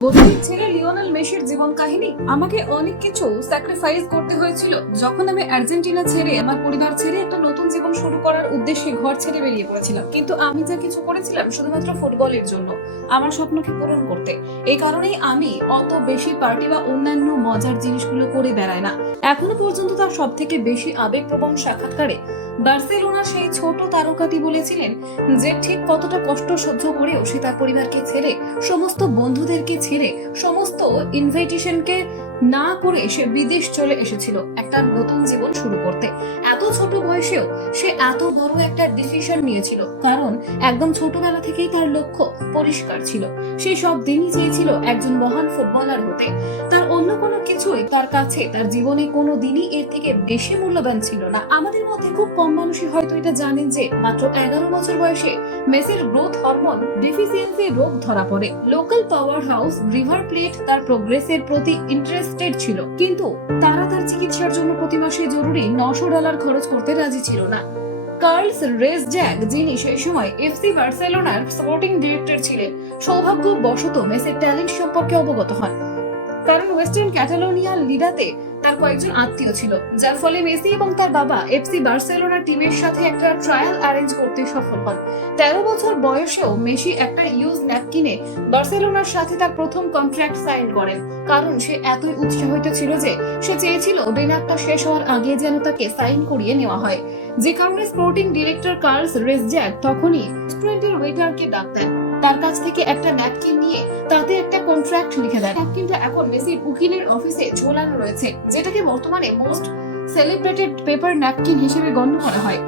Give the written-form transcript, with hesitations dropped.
বন্ধুর ছেলে লিওনেল মেসির জীবন কাহিনী। আমাকে অনেক কিছু স্যাক্রিফাইস করতে হয়েছিল যখন আমি আর্জেন্টিনা ছেড়ে আমার পরিবার ছেড়ে একটা নতুন জীবন শুরু করার উদ্দেশ্যে ঘর ছেড়ে বেরিয়ে পড়েছিলাম। কিন্তু আমি যা কিছু করেছিলাম শুধুমাত্র ফুটবলের জন্য, আমার স্বপ্নকে পূরণ করতে। এই কারণেই আমি অত বেশি পার্টি বা অন্যান্য মজার জিনিসগুলো করে বেড়াই না। এখনো পর্যন্ত তার সব থেকে বেশি আবেগপ্রবণ সাক্ষাৎকারে বার্সেলোনার সেই ছোট তারকাটি বলেছিলেন যে ঠিক কতটা কষ্ট সহ্য করেও সে তার পরিবারকে ছেড়ে, সমস্ত বন্ধুদেরকে ছেড়ে, সমস্ত ইনভাইটেশনকে না করে সে বিদেশ চলে এসেছিল একটা নতুন জীবন শুরু করতে। এত ছোট বয়সেও সে এত বড় একটা ডিসিশন নিয়েছিল, কারণ একদম ছোটবেলা থেকেই তার লক্ষ্য পরিষ্কার ছিল। সে সব দিনই চেয়েছিল একজন মহান ফুটবলার হতে। তার অন্য কোনো কিছুই তার কাছে তার জীবনে কোনো দিনই এর থেকে বেশি মূল্যবান ছিল না। আমাদের মধ্যে খুব কম মানুষই হয়তো এটা জানেন যে মাত্র 11 বছর বয়সে মেসির গ্রোথ হরমোন ডেফিসিয়েন্সি রোগ ধরা পড়ে। Local power house river plate তার প্রোগ্রেসের প্রতি ইন্টারেস্টেড ছিল, কিন্তু তারা তার চিকিৎসার জন্য প্রতি মাসে জরুরি $900 খরচ করতে রাজি ছিল না। কার্লস রেসজ্যাক, যিনি সেই সময় এফসি বার্সেলোনার স্পোর্টিং ডিরেক্টর ছিলেন, সৌভাগ্যবশত মেসির ট্যালেন্ট সম্পর্কে অবগত হন, কারণ ওয়েস্টার্ন ক্যাটালোনিয়া লিগাতে তার কয়েকজন আত্মীয় ছিল, যার ফলে মেসি এবং তার বাবা এফসি বার্সেলোনা টিমের সাথে একটা ট্রায়াল অ্যারেঞ্জ করতে সফল হন। 13 বছর বয়সেও মেসি একটা ইউজ ন্যাপকিনে বার্সেলোনার সাথে তার প্রথম কন্ট্রাক্ট সাইন করেন, কারণ সে এতই উৎসাহিত ছিল যে সে চেয়েছিল ডিনারটা শেষ হওয়ার আগে যেন তাকে সাইন করিয়ে নেওয়া হয়। যে কারণে স্পোর্টিং ডিরেক্টর কার্লস রেসজ্যাক তখনই রেস্টুরেন্টের ওয়েটারকে ডাকতেন, তার কাছ থেকে একটা ন্যাপকিন নিয়ে তাতে একটা কন্ট্রাক্ট লিখে দেন। ন্যাপকিনটা এখন মেসির উকিলের অফিসে ঝোলানো রয়েছে, যেটাকে বর্তমানে মোস্ট সেলিব্রেটেড পেপার ন্যাপকিন হিসেবে গণ্য করা হয়।